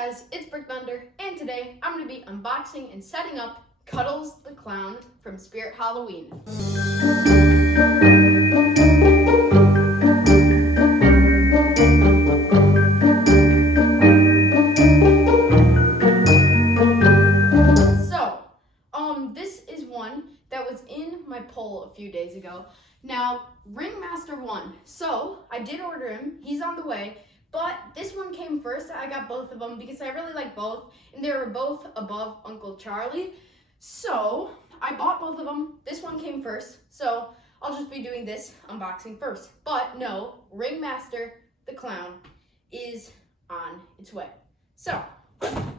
guys, it's Brick Thunder, and today I'm going to be unboxing and setting up Cuddles the Clown from Spirit Halloween. This is one that was in my poll a few days ago. Now, Ringmaster won, so I did order him. He's on the way. But this one came first. I got both of them because I really like both, and they were both above Uncle Charlie. So I bought both of them. This one came first, so I'll just be doing this unboxing first. But no, Ringmaster the Clown is on its way. So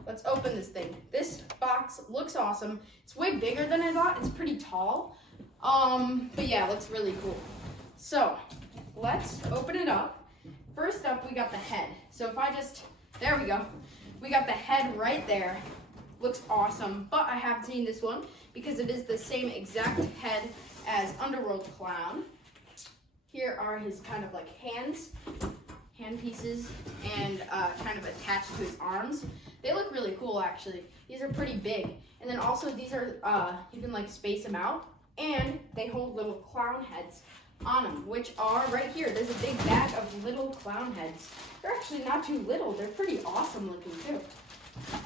let's open this thing. This box looks awesome. It's way bigger than I thought. It's pretty tall. But yeah, it looks really cool. So let's open it up. First up, we got the head. So if I just, there we go. We got the head right there. Looks awesome, but I have seen this one because it is the same exact head as Underworld Clown. Here are his kind of like hand pieces and kind of attached to his arms. They look really cool actually. These are pretty big. And then also these are, you can like space them out, and they hold little clown heads on them, which are right here. There's a big bag of little clown heads. They're actually not too little. They're pretty awesome looking too.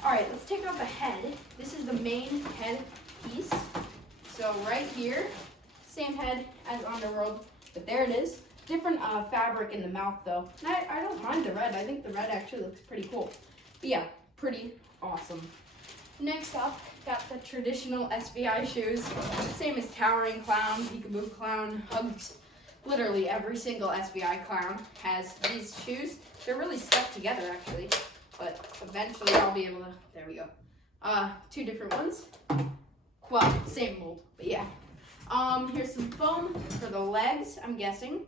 All right, let's take out the head. This is the main head piece. So right here, same head as Underworld, but there it is. Different fabric in the mouth though. And I don't mind the red. I think the red actually looks pretty cool. But yeah, pretty awesome. Next up, got the traditional Sbi shoes. Same as Towering Clown, Peekaboo Clown, Hugs. Literally every single Sbi clown has these shoes. They're really stuck together actually, but eventually I'll be able to, there we go. Two different ones. Well, same mold, but yeah. Here's some foam for the legs, I'm guessing.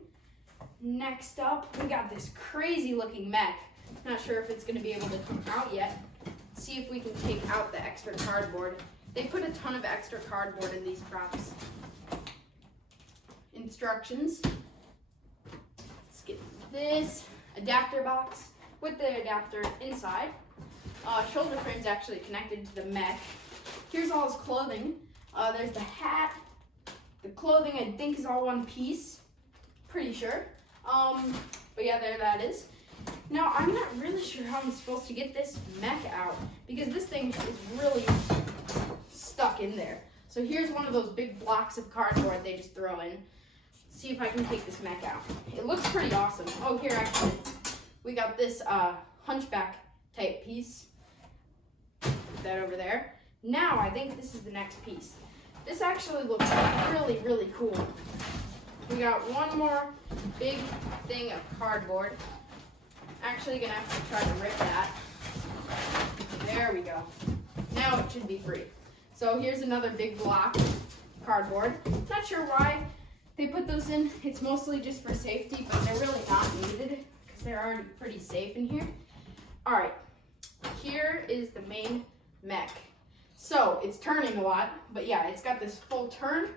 Next up, we got this crazy looking Mech. Not sure if it's gonna be able to come out yet. Let's see if we can take out the extra cardboard. They put a ton of extra cardboard in these props. Instructions. Let's get this adapter box with the adapter inside. Shoulder frame's actually connected to the Mech. Here's all his clothing. There's the hat. The clothing I think is all one piece. Pretty sure. But yeah, there that is. Now, I'm not really sure how I'm supposed to get this Mech out because this thing is really stuck in there. So here's one of those big blocks of cardboard they just throw in. Let's see if I can take this Mech out. It looks pretty awesome. Oh, here actually, we got this Hunchback type piece. Put that over there. Now, I think this is the next piece. This actually looks really, really cool. We got one more big thing of cardboard. Actually gonna have to try to rip that. There we go. Now it should be free. So here's another big block of cardboard. Not sure why they put those in. It's mostly just for safety, but they're really not needed because they're already pretty safe in here. All right, here is the main Mech. So it's turning a lot, but yeah, it's got this full turn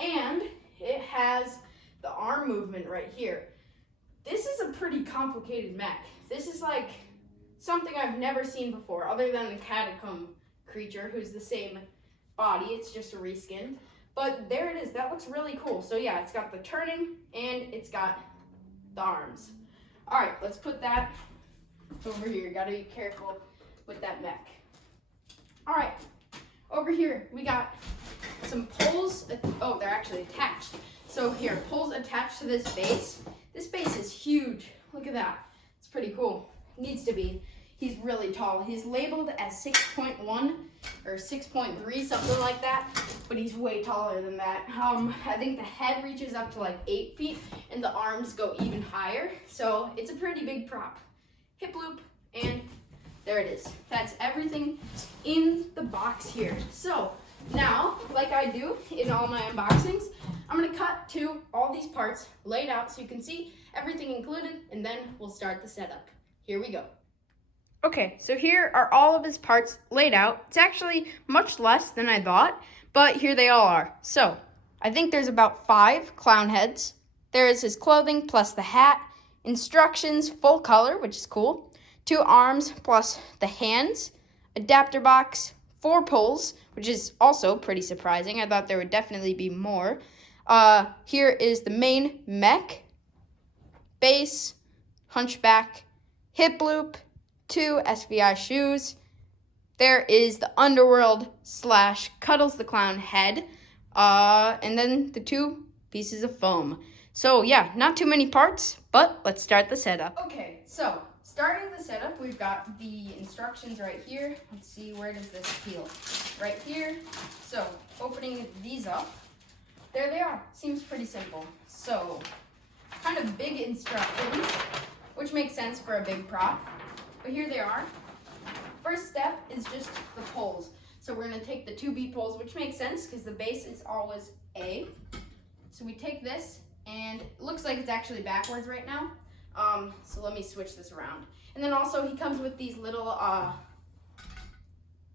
and it has the arm movement right here. This is a pretty complicated Mech. This is like something I've never seen before other than the catacomb creature who's the same body. It's just a reskin. But there it is. That looks really cool. So yeah, it's got the turning and it's got the arms. All right, let's put that over here. Gotta be careful with that Mech. All right, over here we got some poles. Oh, they're actually attached. So here, poles attached to this base. This base is huge. Look at that. It's pretty cool. Needs to be. He's really tall. He's labeled as 6.1 or 6.3, something like that, but he's way taller than that. I think the head reaches up to like 8 feet and the arms go even higher. So it's a pretty big prop. Hip loop, and there it is. That's everything in the box here. So now, like I do in all my unboxings, I'm gonna cut to all these parts laid out so you can see everything included, and then we'll start the setup. Here we go. Okay, so here are all of his parts laid out. It's actually much less than I thought, but here they all are. So, I think there's about 5 clown heads. There is his clothing plus the hat, instructions, full color, which is cool, 2 arms plus the hands, adapter box, 4 poles, which is also pretty surprising. I thought there would definitely be more. Here is the main mech, base, Hunchback, hip loop, 2 Sbi shoes. There is the underworld / Cuddles the clown head, and then the 2 pieces of foam. So yeah, not too many parts, but let's start the setup. Okay, so starting the setup, we've got the instructions right here. Let's see, where does this peel? Right here. So opening these up, there they are. Seems pretty simple. So kind of big instructions, which makes sense for a big prop, but here they are. First step is just the poles. So we're going to take the 2 B poles, which makes sense because the base is always A. So we take this, and it looks like it's actually backwards right now. So let me switch this around. And then also he comes with these little,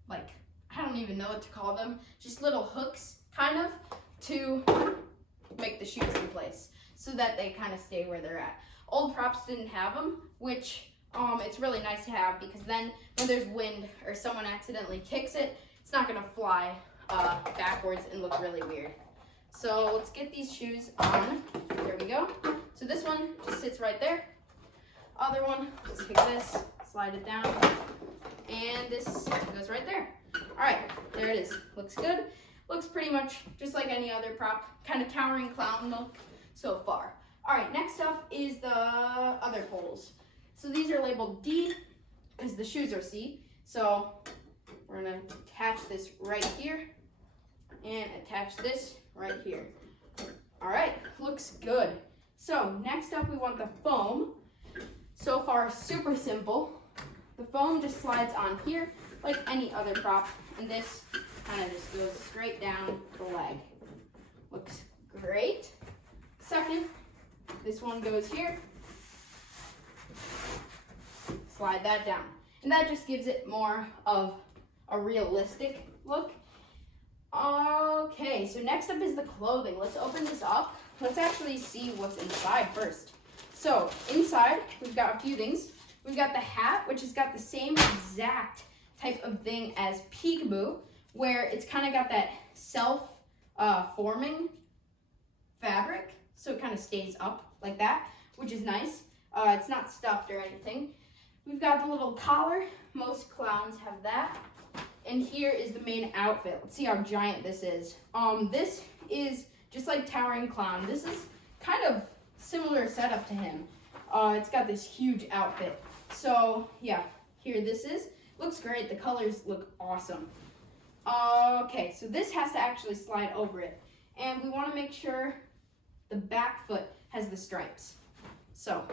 like, I don't even know what to call them, just little hooks, kind of, to make the shoes in place so that they kind of stay where they're at. Old props didn't have them, which it's really nice to have because then when there's wind or someone accidentally kicks it, it's not going to fly backwards and look really weird. So let's get these shoes on. There we go. So this one just sits right there. Other one, let's take this, slide it down, and this goes right there. All right, there it is. Looks good. Looks pretty much just like any other prop, kind of towering clown look so far. All right, next up is the other poles. So these are labeled D because the shoes are C. So we're gonna attach this right here and attach this right here. All right, looks good. So next up we want the foam. So far, super simple. The foam just slides on here like any other prop, and this kind of just goes straight down the leg. Looks great. Second, this one goes here. Slide that down. And that just gives it more of a realistic look. Okay, so next up is the clothing. Let's open this up. Let's actually see what's inside first. So inside, we've got a few things. We've got the hat, which has got the same exact type of thing as peekaboo, where it's kind of got that self-forming fabric, so it kind of stays up like that, which is nice. It's not stuffed or anything. We've got the little collar. Most clowns have that. And here is the main outfit. Let's see how giant this is. This is just like Towering Clown. This is kind of similar setup to him. It's got this huge outfit. So yeah, here this is. Looks great. The colors look awesome. Okay, so this has to actually slide over it. And we want to make sure the back foot has the stripes. So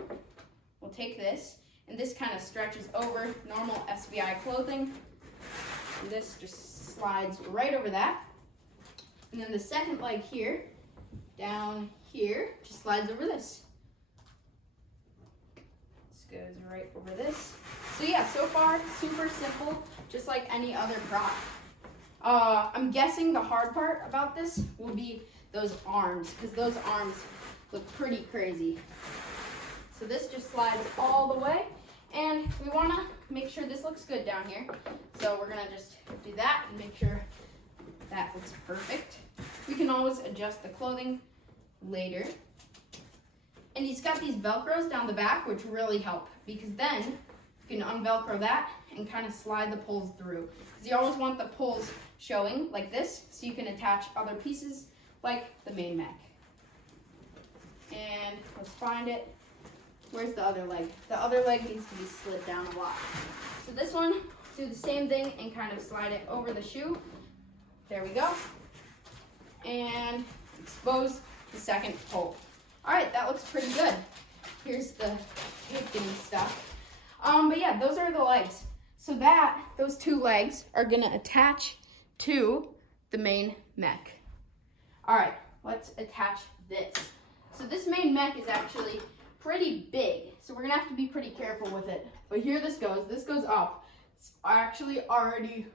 we'll take this, and this kind of stretches over normal Sbi clothing. And this just slides right over that. And then the second leg here, down here, just slides over this. This goes right over this. So yeah, so far, super simple, just like any other prop. I'm guessing the hard part about this will be those arms, because those arms look pretty crazy. So this just slides all the way, and we want to make sure this looks good down here. So we're going to just do that and make sure that looks perfect. We can always adjust the clothing later. And he's got these Velcros down the back, which really help, because then you can unvelcro that and kind of slide the poles through. Because you always want the poles showing like this, so you can attach other pieces like the main mech. And let's find it. Where's the other leg? The other leg needs to be slid down a lot. So this one, do the same thing and kind of slide it over the shoe. There we go. And expose the second pole. All right, that looks pretty good. Here's the taping stuff. But yeah, those are the legs. So those 2 legs are gonna attach to the main mech. All right, let's attach this. So this main mech is actually pretty big, so we're gonna have to be pretty careful with it. But here this goes up. It's actually already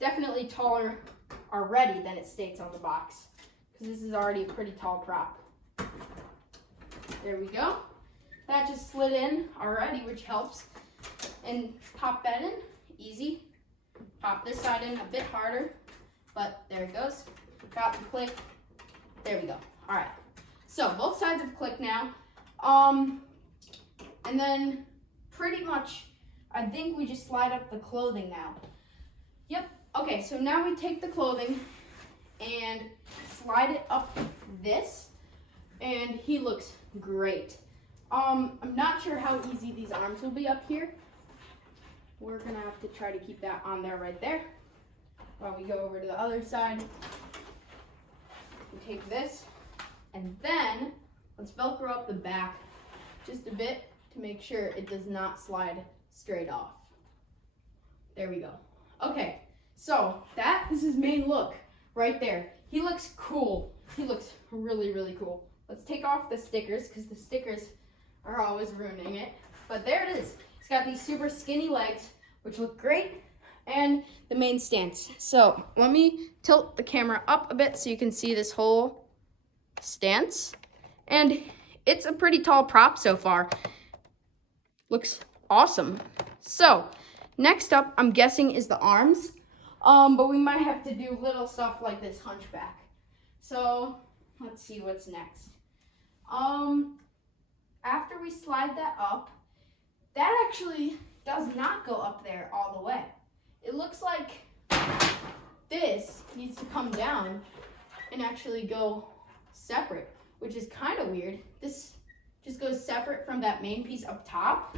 definitely taller already than it states on the box, because this is already a pretty tall prop. There we go. That just slid in already, which helps. and pop that in, easy. Pop this side in a bit harder, but there it goes. Got the click, there we go. All right, so both sides have clicked now. And then pretty much, I think we just slide up the clothing now. Yep, okay, so now we take the clothing and slide it up this, and he looks great. I'm not sure how easy these arms will be up here. We're gonna have to try to keep that on there right there. While we go over to the other side, we take this, and then let's Velcro up the back just a bit to make sure it does not slide straight off. There we go. Okay, so that is his main look right there. He looks cool. He looks really, really cool. Let's take off the stickers because the stickers are always ruining it. But there it is. He's got these super skinny legs, which look great, and the main stance. So let me tilt the camera up a bit so you can see this whole stance. And it's a pretty tall prop so far. Looks awesome. So next up, I'm guessing, is the arms. But we might have to do little stuff like this Hunchback. So let's see what's next. After we slide that up, that actually does not go up there all the way. It looks like this needs to come down and actually go separate, which is kind of weird. This just goes separate from that main piece up top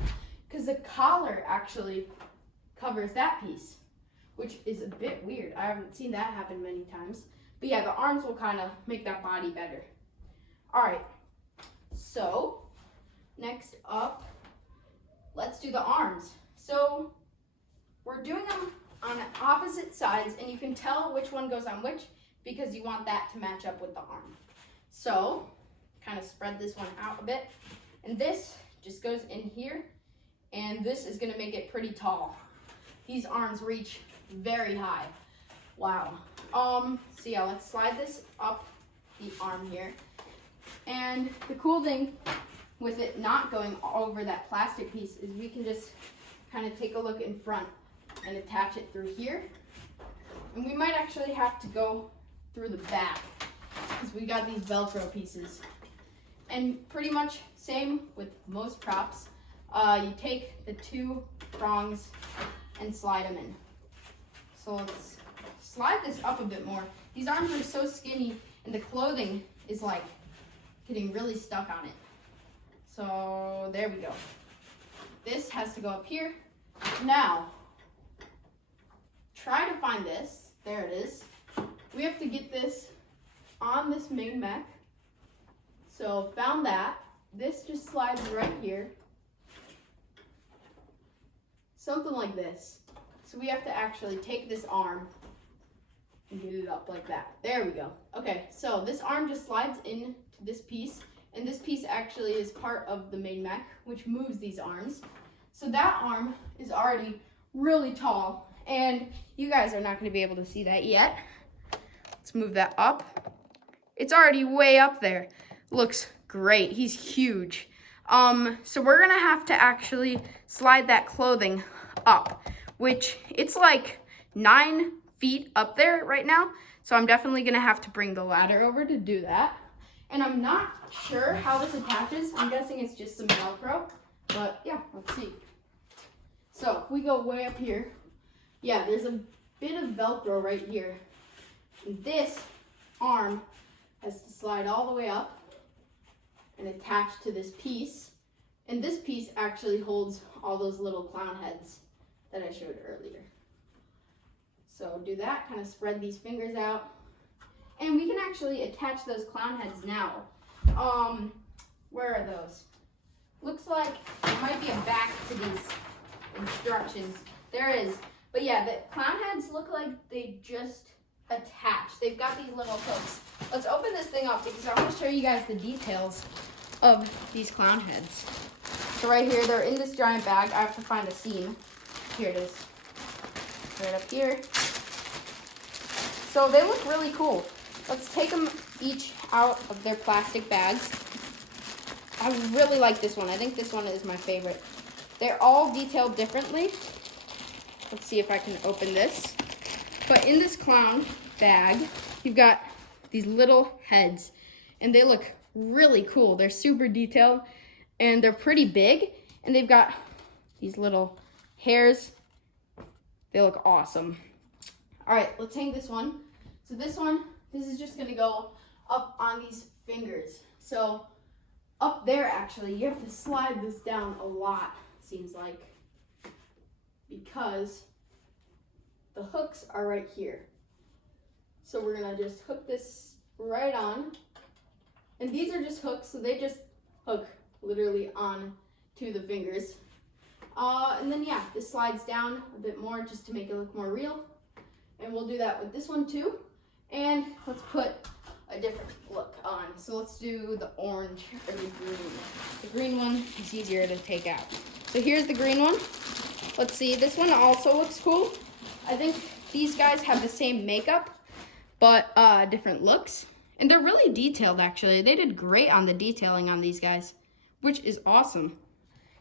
because the collar actually covers that piece, which is a bit weird. I haven't seen that happen many times. But yeah, the arms will kind of make that body better. All right, so next up, let's do the arms. So we're doing them on opposite sides, and you can tell which one goes on which because you want that to match up with the arm. So kind of spread this one out a bit, and this just goes in here, and this is gonna make it pretty tall. These arms reach very high. Wow. So yeah, let's slide this up the arm here. And the cool thing with it not going over that plastic piece is we can just kind of take a look in front and attach it through here. And we might actually have to go through the back because we got these Velcro pieces. And pretty much same with most props. You take the two prongs and slide them in. So let's slide this up a bit more. These arms are so skinny and the clothing is like getting really stuck on it. So there we go. This has to go up here. Now, try to find this. There it is. We have to get this on this main mech. So found that. This just slides right here. Something like this. So we have to actually take this arm and get it up like that. There we go. Okay, so this arm just slides into this piece, and this piece actually is part of the main mech, which moves these arms. So that arm is already really tall, and you guys are not going to be able to see that yet. Let's move that up. It's already way up there. Looks great. He's huge. So we're going to have to actually slide that clothing up, which it's like 9 feet up there right now. So I'm definitely going to have to bring the ladder over to do that. And I'm not sure how this attaches. I'm guessing it's just some Velcro, but yeah, let's see. So if we go way up here, yeah, there's a bit of Velcro right here. And this arm has to slide all the way up and attach to this piece. And this piece actually holds all those little clown heads that I showed earlier. So do that, kind of spread these fingers out. And we can actually attach those clown heads now. Where are those? Looks like there might be a back to these instructions. There is. But yeah, the clown heads look like they just attach. They've got these little hooks. Let's open this thing up because I want to show you guys the details of these clown heads. So right here, they're in this giant bag. I have to find a seam. Here it is. Right up here. So they look really cool. Let's take them each out of their plastic bags. I really like this one. I think this one is my favorite. they're all detailed differently. Let's see if I can open this. But in this clown bag, you've got these little heads, and they look really cool. They're super detailed, and they're pretty big, and they've got these little hairs. They look awesome. All right, let's hang this one. So this is just gonna go up on these fingers. So up there, actually, you have to slide this down a lot, seems like, because the hooks are right here. So we're gonna just hook this right on. And these are just hooks, so they just hook literally on to the fingers. And then yeah, this slides down a bit more just to make it look more real. And we'll do that with this one too. And let's put a different look on. So let's do the orange or the green. The green one is easier to take out. So here's the green one. Let's see, this one also looks cool. I think these guys have the same makeup, but different looks. And they're really detailed, actually. They did great on the detailing on these guys, which is awesome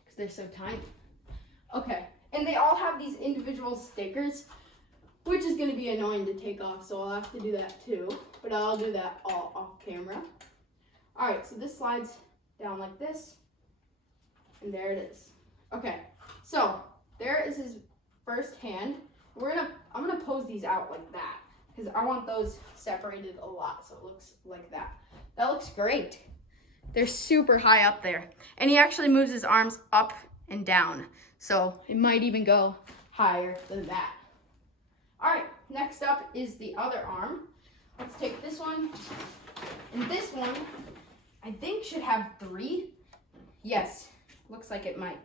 because they're so tiny. Okay, and they all have these individual stickers, which is gonna be annoying to take off, so I'll have to do that too, but I'll do that all off camera. All right, so this slides down like this, and there it is. Okay, so there is his first hand. I'm gonna pose these out like that, because I want those separated a lot, so it looks like that. That looks great. They're super high up there. And he actually moves his arms up and down, so it might even go higher than that. All right, next up is the other arm. Let's take this one, and this one, I think should have 3. Yes, looks like it might.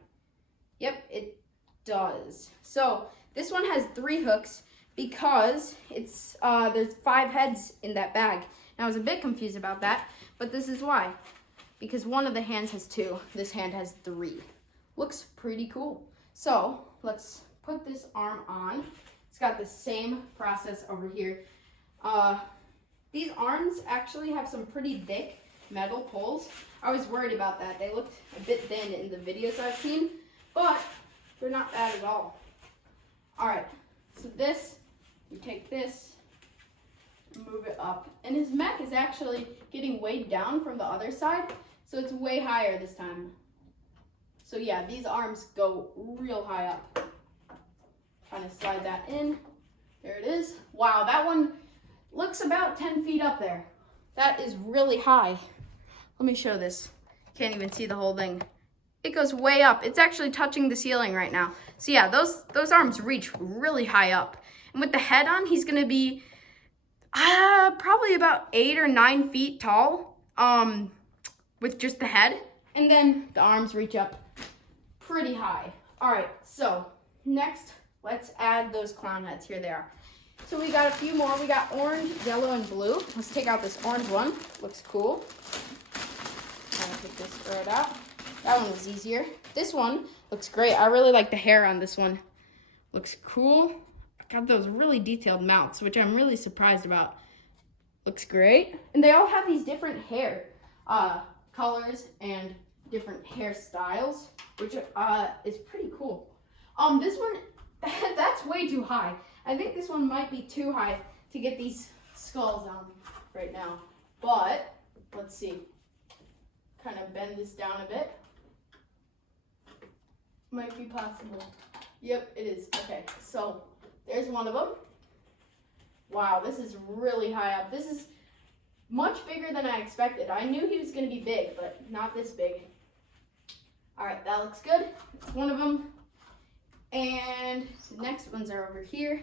Yep, it does. So this one has 3 hooks because it's there's 5 heads in that bag. And I was a bit confused about that, but this is why. Because one of the hands has 2, this hand has 3. Looks pretty cool. So let's put this arm on. It's got the same process over here. These arms actually have some pretty thick metal poles. I was worried about that. They looked a bit thin in the videos I've seen, but they're not bad at all. All right, so this, you take this, move it up. And his mech is actually getting weighed down from the other side, so it's way higher this time. So yeah, these arms go real high up. Trying to slide that in. There it is. Wow, that one looks about 10 feet up there. That is really high. Let me show this. Can't even see the whole thing. It goes way up. It's actually touching the ceiling right now. So yeah, those arms reach really high up. And with the head on, he's gonna be probably about 8 or 9 feet tall with just the head. And then the arms reach up pretty high. All right, so next, let's add those clown heads. Here they are. So we got a few more. We got orange, yellow, and blue. Let's take out this orange one. Looks cool. I'm gonna take this right out. That one was easier. This one looks great. I really like the hair on this one. Looks cool. Got those really detailed mouths, which I'm really surprised about. Looks great. And they all have these different hair colors and different hairstyles, which is pretty cool. This one, that's way too high. I think this one might be too high to get these skulls on right now. But let's see. Kind of bend this down a bit. Might be possible. Yep, it is. Okay, so there's one of them. Wow, this is really high up. This is much bigger than I expected. I knew he was going to be big, but not this big. All right, that looks good. That's one of them. And the next ones are over here.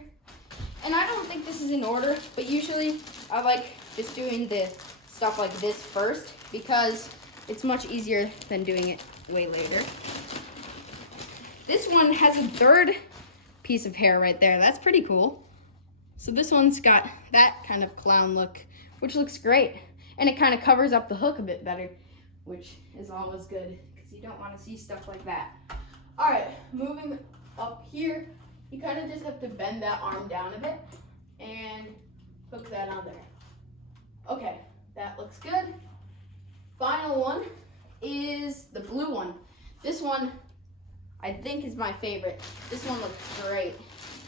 And I don't think this is in order, but usually I like just doing the stuff like this first because it's much easier than doing it way later. This one has a 3rd piece of hair right there. That's pretty cool. So this one's got that kind of clown look, which looks great. And it kind of covers up the hook a bit better, which is always good because you don't want to see stuff like that. All right, moving up here, you kind of just have to bend that arm down a bit and hook that on there. Okay, that looks good. Final one is the blue one. This one, I think is my favorite. This one looks great.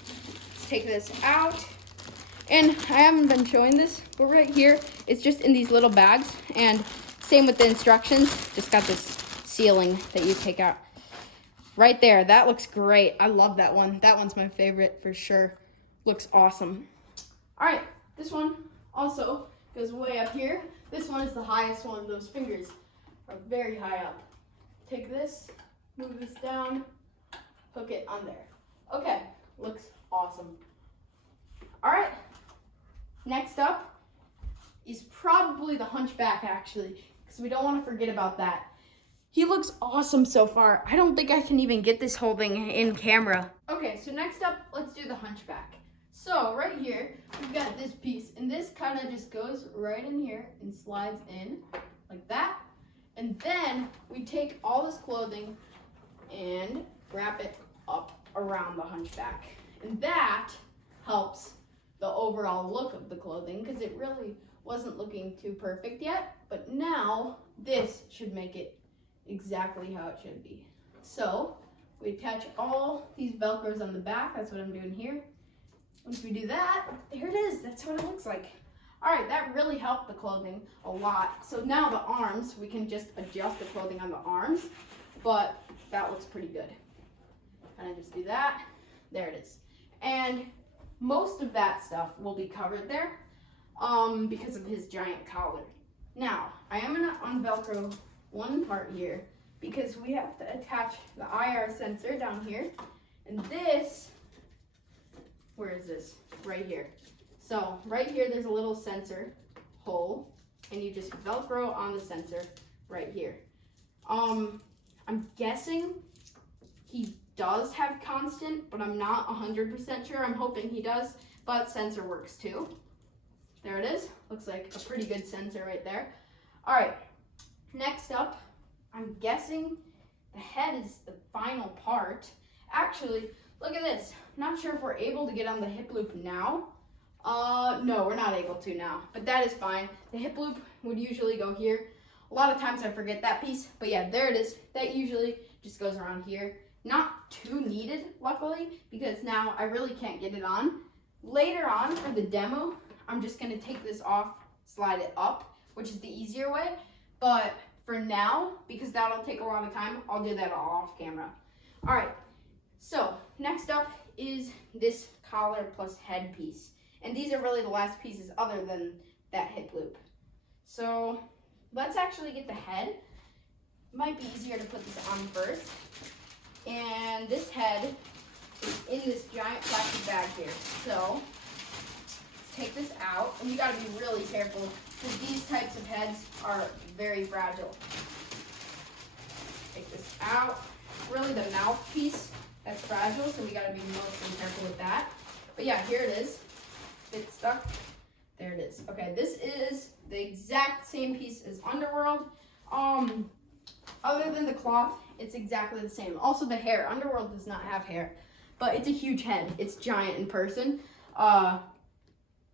Let's take this out. And I haven't been showing this, but right here, it's just in these little bags. And same with the instructions, just got this sealing that you take out. Right there, that looks great. I love that one. That one's my favorite for sure. Looks awesome. All right, this one also goes way up here. This one is the highest one. Those fingers are very high up. Take this, move this down, hook it on there. Okay, looks awesome. All right, next up is probably the Hunchback, actually, because we don't want to forget about that. He looks awesome so far. I don't think I can even get this whole thing in camera. Okay, so next up, let's do the Hunchback. So right here, we've got this piece, and this kind of just goes right in here and slides in like that. And then we take all this clothing and wrap it up around the Hunchback. And that helps the overall look of the clothing because it really wasn't looking too perfect yet. But now this should make it exactly how it should be. So we attach all these Velcros on the back. That's what I'm doing here. Once we do that, there it is. That's what it looks like. All right, that really helped the clothing a lot. So now the arms, we can just adjust the clothing on the arms, but that looks pretty good. And I just do that. There it is. And most of that stuff will be covered there because of his giant collar. Now, I am gonna unvelcro one part here because we have to attach the IR sensor down here. And this, where is this? Right here. So right here, there's a little sensor hole, and you just Velcro on the sensor right here. I'm guessing he does have constant, but I'm not 100% sure. I'm hoping he does, but sensor works too. There it is. Looks like a pretty good sensor right there. All right, next up, I'm guessing the head is the final part. Actually, look at this. Not sure if we're able to get on the hip loop now. No, we're not able to now, but that is fine. The hip loop would usually go here. A lot of times I forget that piece, but yeah, there it is. That usually just goes around here. Not too needed, luckily, because now I really can't get it on. Later on for the demo, I'm just gonna take this off, slide it up, which is the easier way. But for now, because that'll take a lot of time, I'll do that all off camera. All right, so next up is this collar plus head piece. And these are really the last pieces other than that hip loop. So let's actually get the head. Might be easier to put this on first. And this head is in this giant plastic bag here. So let's take this out, and you gotta be really careful because these types of heads are very fragile. Take this out. Really the mouthpiece that's fragile, so we gotta be mostly careful with that. But yeah, here it is. It's stuck. There it is. Okay, this is the exact same piece as Underworld. Other than the cloth, it's exactly the same. Also the hair. Underworld does not have hair, but it's a huge head. It's giant in person.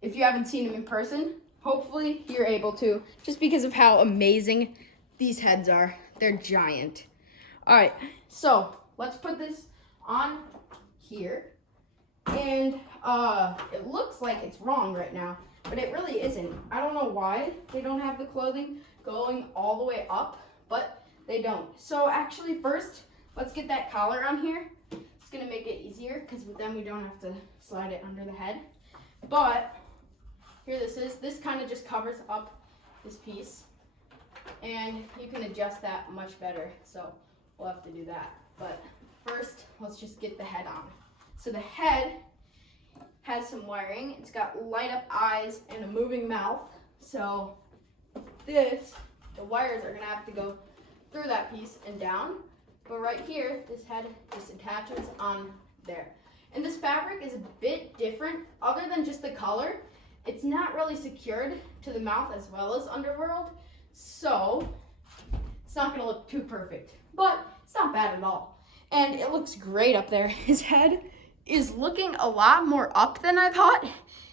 If you haven't seen him in person, hopefully you're able to, just because of how amazing these heads are. They're giant. All right, so let's put this on here. And it looks like it's wrong right now, but it really isn't. I don't know why they don't have the clothing going all the way up, but they don't. So actually first, let's get that collar on here. It's gonna make it easier because then we don't have to slide it under the head. But here this is. This kind of just covers up this piece, and you can adjust that much better. So we'll have to do that. But first, let's just get the head on. So the head has some wiring. It's got light up eyes and a moving mouth. So this, the wires are gonna have to go through that piece and down. But right here, this head just attaches on there. And this fabric is a bit different. Other than just the color, it's not really secured to the mouth as well as Underworld. So it's not gonna look too perfect, but it's not bad at all. And it looks great up there. His head is looking a lot more up than I thought.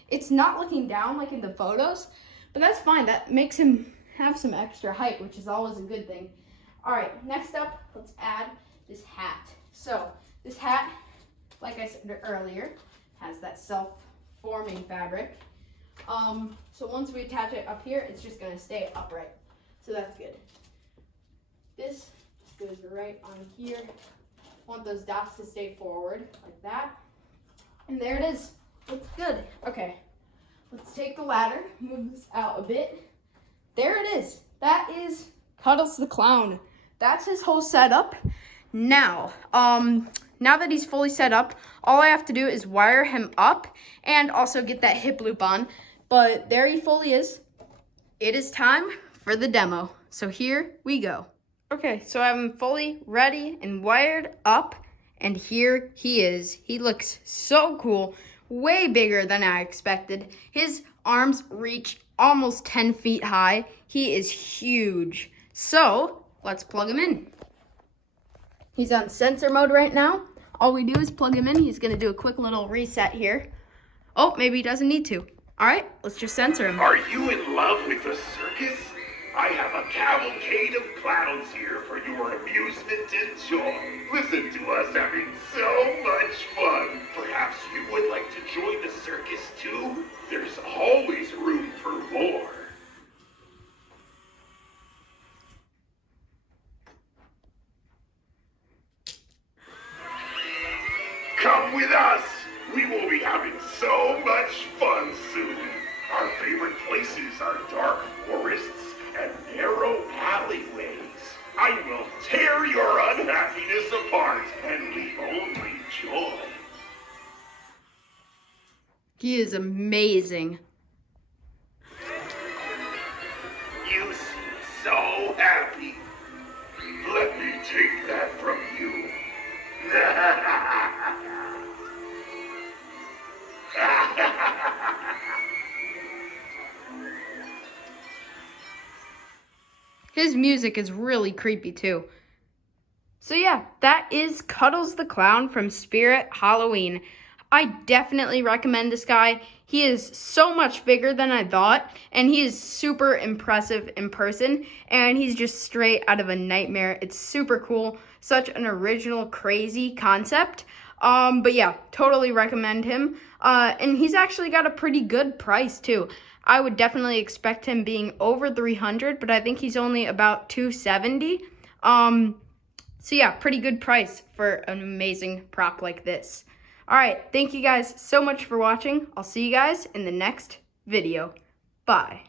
It's not looking down like in the photos, but that's fine. That makes him have some extra height, which is always a good thing. All right, next up, let's add this hat. So this hat, like I said earlier, has that self-forming fabric. So once we attach it up here, it's just gonna stay upright. So that's good. This just goes right on here. Want those dots to stay forward like that. And there it is. Looks good. Okay, let's take the ladder, move this out a bit. There it is. That is Cuddles the Clown. That's his whole setup. Now that he's fully set up, all I have to do is wire him up and also get that hip loop on. But there he fully is. It is time for the demo. So here we go. Okay, so I'm fully ready and wired up, and here he is. He looks so cool, way bigger than I expected. His arms reach almost 10 feet high. He is huge. So let's plug him in. He's on sensor mode right now. All we do is plug him in. He's gonna do a quick little reset here. Oh, maybe he doesn't need to. All right, let's just sensor him. Are you in love with the circus? I have a cavalcade of clowns here for your amusement and joy. Listen to us having so much fun. Perhaps you would like to join the circus too? There's always room for more. Come with us. We will be having so much fun soon. Our favorite places are dark forests and narrow alleyways. I will tear your unhappiness apart and leave only joy. He is amazing. You seem so happy. Let me take that from you. His music is really creepy too. So yeah, that is Cuddles the Clown from Spirit Halloween. I definitely recommend this guy. He is so much bigger than I thought, and he is super impressive in person, and he's just straight out of a nightmare. It's super cool. Such an original, crazy concept. But yeah, totally recommend him. And he's actually got a pretty good price too. I would definitely expect him being over 300, but I think he's only about 270. So yeah, pretty good price for an amazing prop like this. All right, thank you guys so much for watching. I'll see you guys in the next video. Bye.